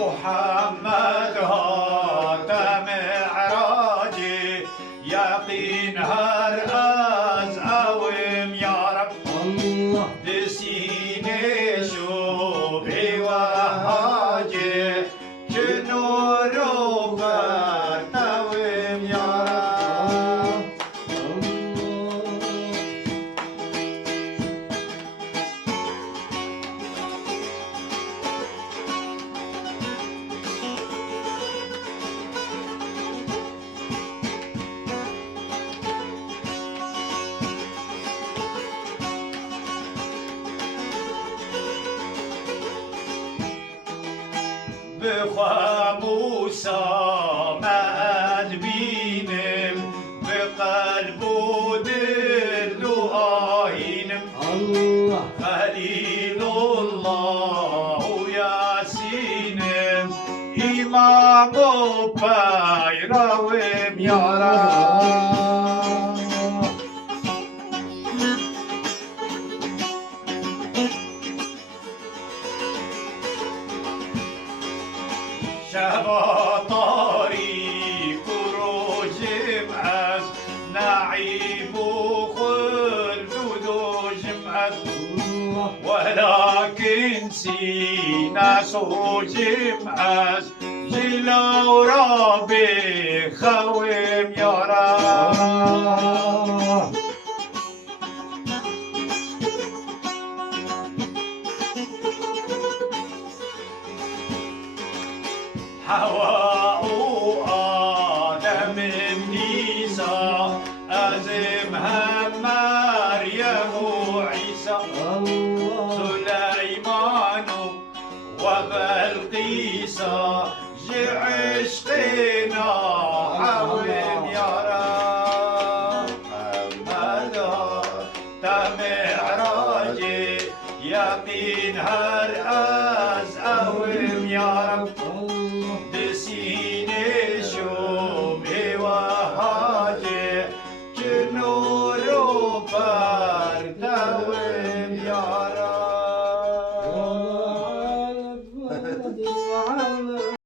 محمد هات معراجي يقين هر از اوم يا رب الله دسيني شوبي وهاجي كنورو برتوم يا رب بخوا موسى ما بينم بقلب ودل آينم الله خليل الله ياسينم إمام بيروم يا رب شبا طريق روجم از نعيم وخلد ودوجم از ولكن سينا سوجم از جلا وربي خوم يا رب حواء وآدم نيسى أزمها مريم وعيسى سليمان وبلقيس جعشتنا